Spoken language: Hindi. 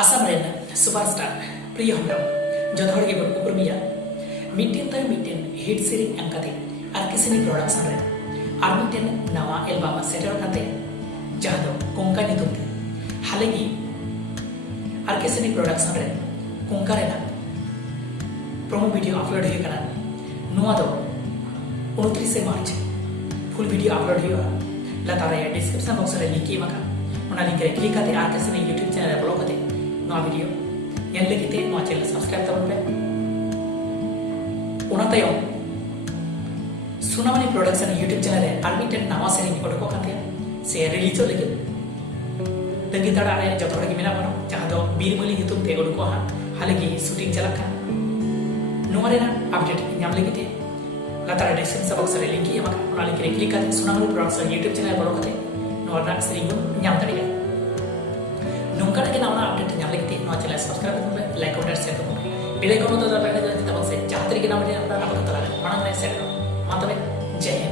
आसाम रेन सुपरस्टार प्रिय हेम्ब्रम जो हर गेबन उपरमिया मिट्टेन तय मिट्टेन हिट सीरीज एम कते आरकेसिनी प्रोडक्शन रे आर मिट्टेन नवा एल्बम सेटर कते जहां दो कोंका नितुम ते हालेगी आरकेसिनी प्रोडक्शन रे कोंका रेना प्रोमो वीडियो अपलोड हुई कना नुआ दो 29 मार्च फुल वीडियो अपलोड हुआ लातारे डिस्क्रिप्शन बॉक्स रे लिंक एमाका ओना लिंक रे क्लिक कते आरकेसिनी यूट्यूब चैनल रे ब्लॉग कते नुआ वीडियो ᱧᱮᱞ ᱞᱟᱹᱜᱤᱫ ᱛᱮ ᱱᱚᱣᱟ ᱪᱮᱱᱮᱞ ᱥᱟᱵᱥᱠᱨᱟᱭᱤᱵ ᱛᱟᱵᱚᱱ ᱯᱮ ᱚᱱᱟ ᱛᱟᱭᱚᱢ ᱥᱩᱱᱟᱢᱟᱱᱤ ᱯᱨᱚᱰᱟᱠᱥᱚᱱ ᱤᱭᱩᱴᱩᱵ ᱪᱮᱱᱮᱞ ᱨᱮ ᱟᱨ ᱢᱤᱫᱴᱮᱱ ᱱᱟᱣᱟ ᱥᱮᱨᱮᱧ ᱚᱰᱚᱠᱚᱜ ᱠᱟᱱ ᱛᱟᱦᱮᱸ ᱥᱮ ᱨᱤᱞᱤᱡᱚᱜ ᱞᱟᱹᱜᱤᱫ ᱛᱟᱺᱜᱤ ᱛᱟᱲᱟᱜ ᱨᱮ ᱡᱚᱛᱚ ᱦᱚᱲ ᱜᱮ ᱢᱮᱱᱟᱜ ᱵᱚᱱᱟ ᱡᱟᱦᱟᱸ ᱫᱚ ᱵᱤᱨᱢᱟᱹᱞᱤ ᱧᱩᱛᱩᱢ ᱛᱮ ᱚᱰᱚᱠᱚᱜᱼᱟ ᱦᱟᱸᱜ ᱦᱟᱞᱮ ᱜᱮ ᱥᱩᱴᱤᱝ ᱪᱟᱞᱟᱜ ᱠᱟᱱᱟ ᱱᱚᱣᱟ ᱨᱮᱱᱟᱜ ᱟᱯᱰᱮᱴ ᱧᱟᱢ ᱞᱟᱹᱜᱤᱫ ᱛᱮ ᱞᱟᱛᱟᱨ ᱨᱮ ᱰᱤᱥᱠᱨᱤᱯᱥᱚᱱ ᱵᱚᱠᱥ ᱨᱮ ᱞᱤᱝᱠ ᱮᱢ ᱟᱠᱟᱫᱟ ᱚᱱᱟ ᱞᱤᱝᱠ ᱨᱮ ᱠᱞᱤᱠ ᱠᱟᱛᱮ ᱥᱩᱱᱟᱢᱟᱱᱤ ᱯᱨᱚᱰᱟᱠᱥᱚᱱ ᱤᱭᱩᱴᱩᱵ ᱪᱮᱱᱮᱞ ᱵᱚᱞᱚ ᱠᱟᱛᱮ ᱱᱚᱣᱟ ᱨᱮᱱᱟᱜ ᱥᱮᱨᱮᱧ ᱵᱚᱱ ᱧᱟᱢ ᱫᱟᱲᱮᱭᱟᱜᱼᱟ ᱱᱚᱝᱠᱟᱱᱟᱜ ᱜᱮ ᱱᱟᱣᱟ ᱟᱯᱰᱮᱴ ᱧᱟᱢ ᱞᱟᱹᱜᱤᱫ ᱛᱮ ᱱᱚᱣᱟ ᱪᱮᱱᱮᱞ ᱥᱟᱵᱥᱠᱨᱟᱭᱤᱵ ᱛᱟᱵᱚᱱ ᱯᱮ ᱞᱟइक कमेंट शेयर तबन पे बेल आइकन दो दबा के kita bangsa jahat tadi kita mesti apa kata lagi mana saya set मा तबे जय हिंद।